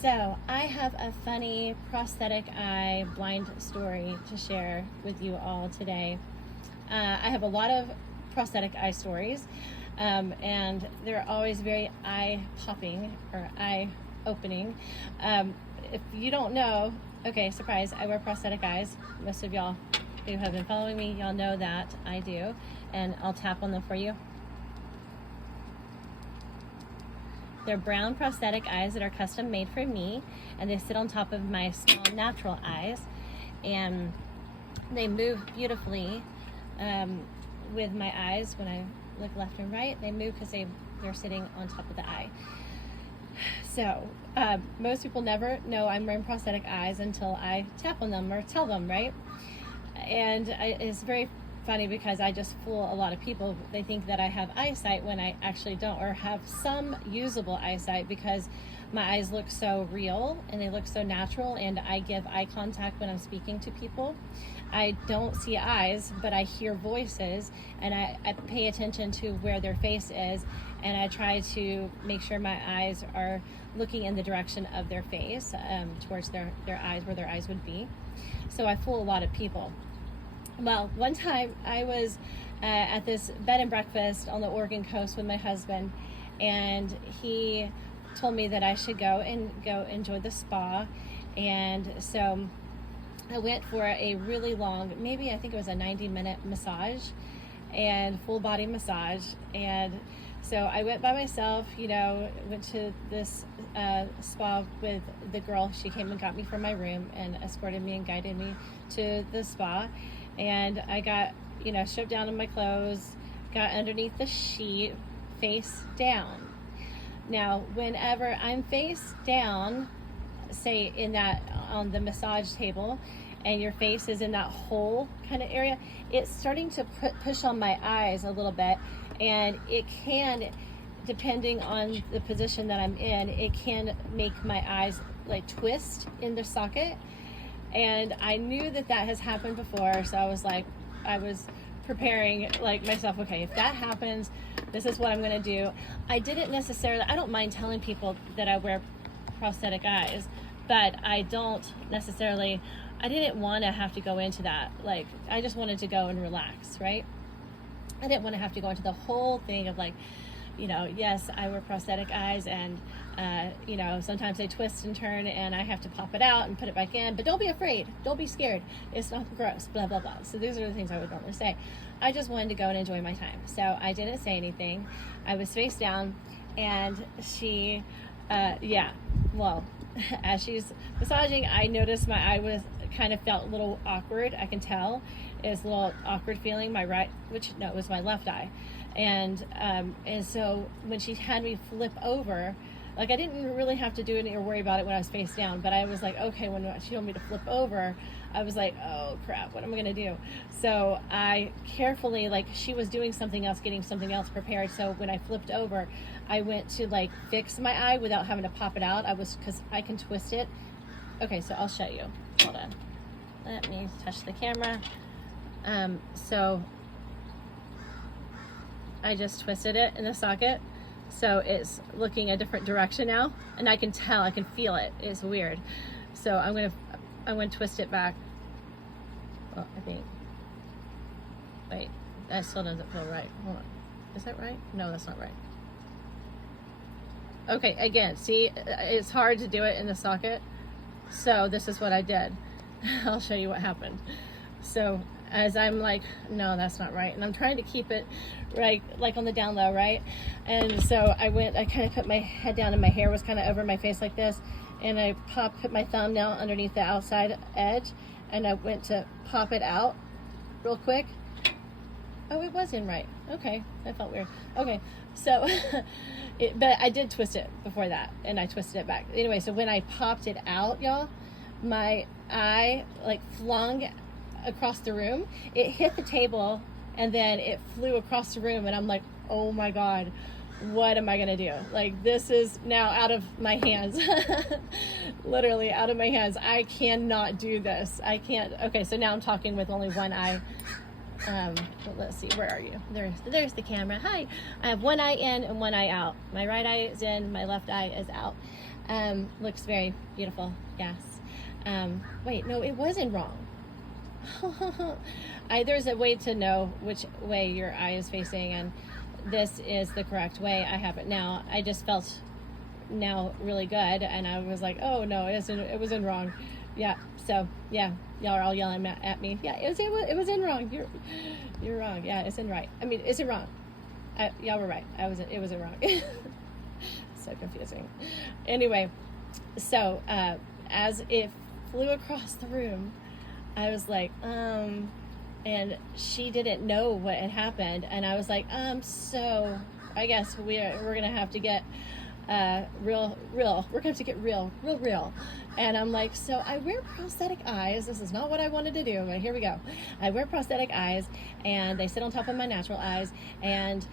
So I have a funny prosthetic eye blind story to share with you all today. I have a lot of prosthetic eye stories, and they're always very eye-popping or eye-opening. If you don't know, okay, surprise, I wear prosthetic eyes. Most of y'all who have been following me, y'all know that I do, and I'll tap on them for you. They're brown prosthetic eyes that are custom made for me, and they sit on top of my small natural eyes, and they move beautifully with my eyes. When I look left and right, they move because they're sitting on top of the eye. So most people never know I'm wearing prosthetic eyes until I tap on them or tell them, right? And it's very funny because I just fool a lot of people. They think that I have eyesight when I actually don't, or have some usable eyesight, because my eyes look so real and they look so natural, and I give eye contact when I'm speaking to people. I don't see eyes, but I hear voices, and I pay attention to where their face is, and I try to make sure my eyes are looking in the direction of their face, towards their eyes, where their eyes would be. So I fool a lot of people. Well, one time I was at this bed and breakfast on the Oregon coast with my husband, and he told me that I should go enjoy the spa. And so I went for a really long, maybe I think it was a 90-minute massage, and full body massage. And so I went by myself, went to this spa with the girl. She came and got me from my room and escorted me and guided me to the spa. And I got, stripped down in my clothes, got underneath the sheet, face down. Now, whenever I'm face down, say on the massage table, and your face is in that whole kind of area, it's starting to push on my eyes a little bit, and it can, depending on the position that I'm in, it can make my eyes like twist in the socket. And I knew that has happened before, so I was preparing myself, okay, if that happens, this is what I'm going to do. I don't mind telling people that I wear prosthetic eyes, but I didn't want to have to go into that. I just wanted to go and relax, right? I didn't want to have to go into the whole thing of yes, I wear prosthetic eyes, and sometimes they twist and turn, and I have to pop it out and put it back in. But don't be afraid. Don't be scared. It's not gross, blah, blah, blah. So these are the things I would normally say. I just wanted to go and enjoy my time. So I didn't say anything. I was face down, and she, as she's massaging, I noticed my eye kind of felt a little awkward. I can tell it's a little awkward feeling. It was my left eye. And so when she had me flip over, I didn't really have to do it or worry about it when I was face down, but I was like, okay, when she told me to flip over, I was like, oh crap, what am I gonna do? So I carefully, she was doing something else, getting something else prepared. So when I flipped over, I went to fix my eye without having to pop it out. Because I can twist it. Okay, so I'll show you. Hold on. Let me touch the camera. So I just twisted it in the socket, so it's looking a different direction now, and I can feel it. It's weird. So I'm gonna twist it back. Well, I think. Wait, that still doesn't feel right. Hold on. Is that right? No, that's not right. Okay, again, see, it's hard to do it in the socket. So this is what I did. I'll show you what happened. So as I'm no, that's not right, and I'm trying to keep it right, on the down low, right? And so I kind of put my head down, and my hair was kind of over my face like this, and I put my thumbnail underneath the outside edge, and I went to pop it out real quick. Oh, it was in right. Okay, that felt weird. Okay, so but I did twist it before that, and I twisted it back. Anyway, so when I popped it out, y'all, my eye flung across the room. It hit the table, and then it flew across the room, and I'm like, oh my God, what am I gonna do? This is now out of my hands. Literally out of my hands. I cannot do this. I can't. Okay, so now I'm talking with only one eye let's see, where are you? There's the camera. Hi. I have one eye in and one eye out. My right eye is in, my left eye is out. Looks very beautiful. Yes. Wait, no, it wasn't wrong. There's a way to know which way your eye is facing, and this is the correct way. I have it now. I just felt now really good, and I was like, oh no, it was in wrong. Yeah. So yeah, y'all are all yelling at me. Yeah, it was in wrong. You're wrong. Yeah, it's in right. I mean, it's in wrong. Y'all were right. It was in wrong. So confusing. Anyway, so as it flew across the room, I was like, and she didn't know what had happened, and I was like, so I guess we're gonna have to get real. We're gonna have to get real. And I'm like, so I wear prosthetic eyes. This is not what I wanted to do, but here we go. I wear prosthetic eyes, and they sit on top of my natural eyes. And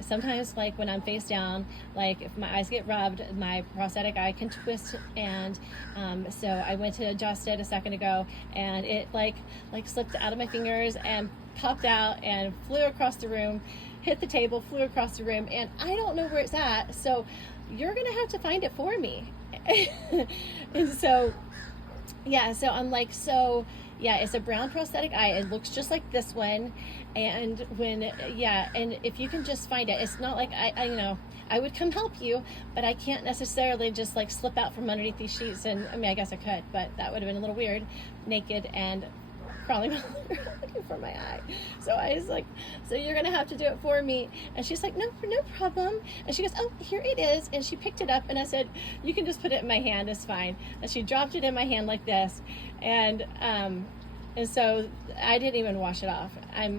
sometimes, like when I'm face down, like if my eyes get rubbed, my prosthetic eye can twist. And so I went to adjust it a second ago, and it like slipped out of my fingers and popped out and flew across the room, hit the table, flew across the room, and I don't know where it's at. So you're gonna have to find it for me. And so yeah, so I'm like, so yeah, it's a brown prosthetic eye. It looks just like this one. And and if you can just find it, it's not like I would come help you, but I can't necessarily just like slip out from underneath these sheets. And I mean, I guess I could, but that would have been a little weird, naked and crawling all around looking for my eye. So I was like, so you're gonna have to do it for me. And she's like, no problem. And she goes, oh, here it is. And she picked it up, and I said, you can just put it in my hand, it's fine. And she dropped it in my hand like this. And so I didn't even wash it off.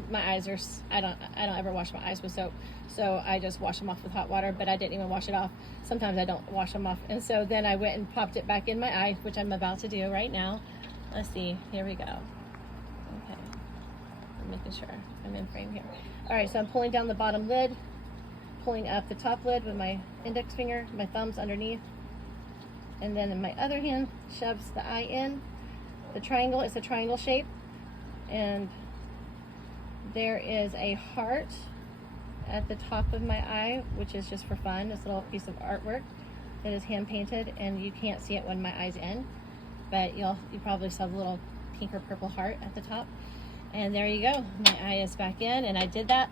My eyes are, I don't ever wash my eyes with soap. So I just wash them off with hot water, but I didn't even wash it off. Sometimes I don't wash them off. And so then I went and popped it back in my eye, which I'm about to do right now. Let's see, here we go. Okay, I'm making sure I'm in frame here. All right, so I'm pulling down the bottom lid, pulling up the top lid with my index finger, my thumbs underneath, and then in my other hand shoves the eye in. The triangle is a triangle shape, and there is a heart at the top of my eye, which is just for fun. This little piece of artwork that is hand painted, and you can't see it when my eye's in, but you probably saw the little pink or purple heart at the top. And there you go, my eye is back in, and I did that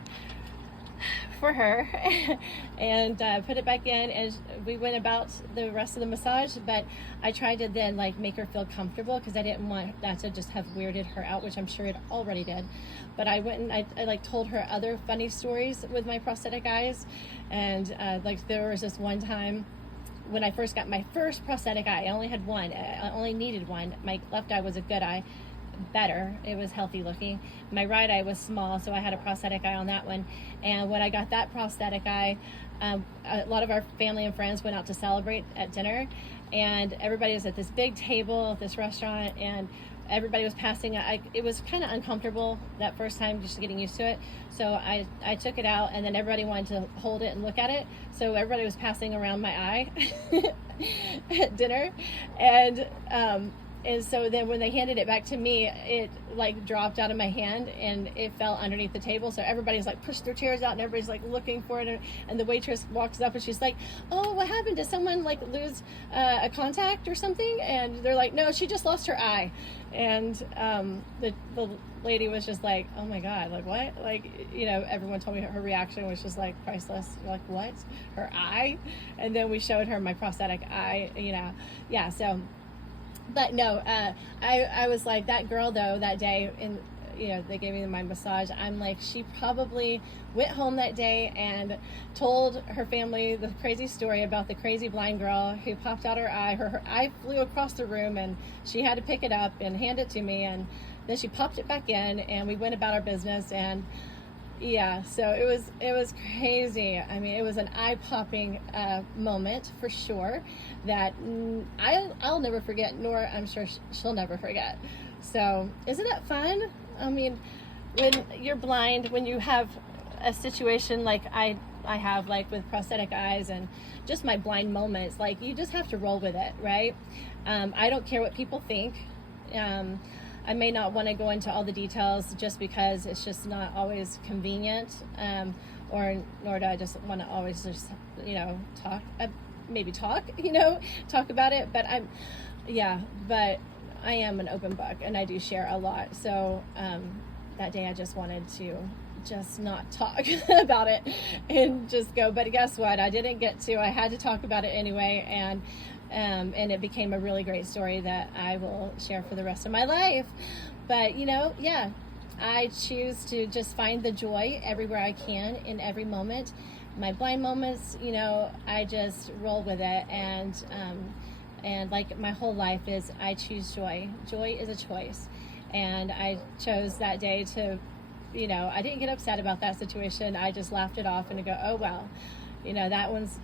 for her and put it back in, and we went about the rest of the massage. But I tried to then like make her feel comfortable, because I didn't want that to just have weirded her out, which I'm sure it already did. But I went and I like told her other funny stories with my prosthetic eyes. And like there was this one time when I first got my first prosthetic eye. I only had one. I only needed one. My left eye was a good eye, better. It was healthy looking. My right eye was small, so I had a prosthetic eye on that one. And when I got that prosthetic eye, a lot of our family and friends went out to celebrate at dinner, and everybody was at this big table at this restaurant, and everybody was passing. It was kind of uncomfortable that first time, just getting used to it. So I took it out, and then everybody wanted to hold it and look at it. So everybody was passing around my eye at dinner, and so then when they handed it back to me, it like dropped out of my hand and it fell underneath the table. So everybody's like pushed their chairs out, and everybody's like looking for it. And the waitress walks up and she's like, oh, what happened? Did someone like lose a contact or something? And they're like, no, she just lost her eye. And the lady was just like, oh my God, like what? Like, everyone told me her reaction was just like priceless. Like, what? Her eye? And then we showed her my prosthetic eye, yeah, so. But no, I was like, that girl though, that day, and they gave me my massage, I'm like, she probably went home that day and told her family the crazy story about the crazy blind girl who popped out her eye. Her eye flew across the room, and she had to pick it up and hand it to me, and then she popped it back in, and we went about our business. And yeah, so it was crazy. I mean, it was an eye-popping moment for sure that I'll never forget, nor I'm sure she'll never forget. So isn't that fun? I mean, when you're blind, when you have a situation like I have, like with prosthetic eyes and just my blind moments, like you just have to roll with it, right? I don't care what people think. I may not want to go into all the details just because it's just not always convenient, or nor do I just want to always just, you know, talk about it. But but I am an open book and I do share a lot. So that day I just wanted to just not talk about it and just go. But guess what? I didn't get to. I had to talk about it anyway, and it became a really great story that I will share for the rest of my life. But you know, yeah, I choose to just find the joy everywhere I can in every moment. My blind moments, you know, I just roll with it, and like my whole life is I choose joy. Joy is a choice, and I chose that day to, you know, I didn't get upset about that situation. I just laughed it off and go, oh well, you know, that one's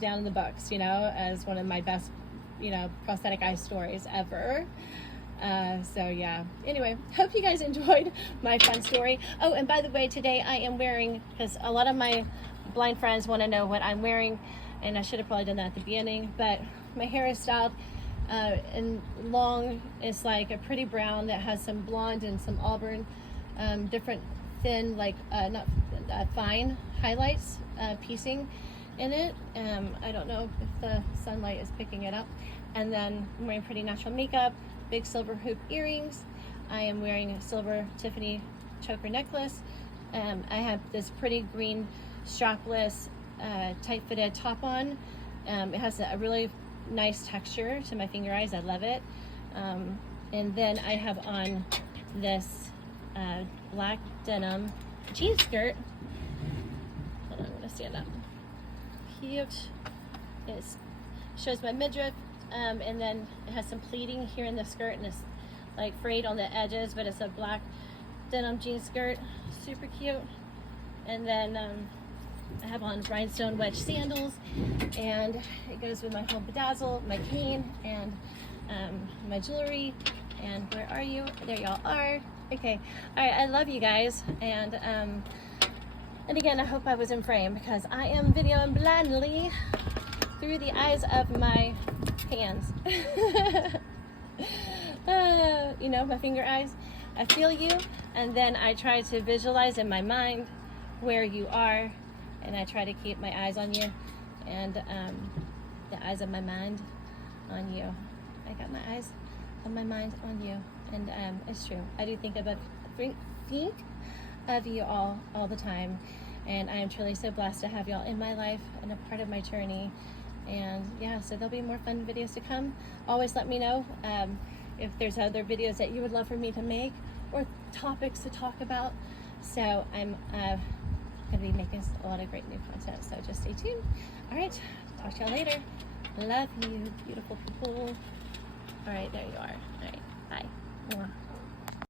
down in the books, you know, as one of my best, you know, prosthetic eye stories ever. So yeah, anyway, hope you guys enjoyed my fun story. Oh, and by the way, today I am wearing, because a lot of my blind friends want to know what I'm wearing, and I should have probably done that at the beginning, but my hair is styled in long. It's like a pretty brown that has some blonde and some auburn, different thin, like not fine highlights, piecing in it. I don't know if the sunlight is picking it up. And then I'm wearing pretty natural makeup, big silver hoop earrings. I am wearing a silver Tiffany choker necklace. I have this pretty green strapless tight fitted top on. It has a really nice texture to my finger eyes. I love it. And then I have on this black denim jean skirt. Hold on, I'm gonna stand up. Cute. It shows my midriff, and then it has some pleating here in the skirt, and it's like frayed on the edges, but it's a black denim jean skirt. Super cute. And then I have on rhinestone wedge sandals, and it goes with my whole bedazzle, my cane, and my jewelry. And where are you? There y'all are. Okay. All right. I love you guys. And again, I hope I was in frame, because I am videoing blindly through the eyes of my hands. You know, my finger eyes. I feel you, and then I try to visualize in my mind where you are, and I try to keep my eyes on you, and the eyes of my mind on you. I got my eyes on my mind on you, and it's true. I do think of you all the time, and I am truly so blessed to have y'all in my life and a part of my journey. And yeah, so there'll be more fun videos to come. Always let me know if there's other videos that you would love for me to make, or topics to talk about. So I'm going to be making a lot of great new content, so just stay tuned. All right, talk to y'all later. Love you, beautiful people. All right, there you are. All right, bye. Mwah.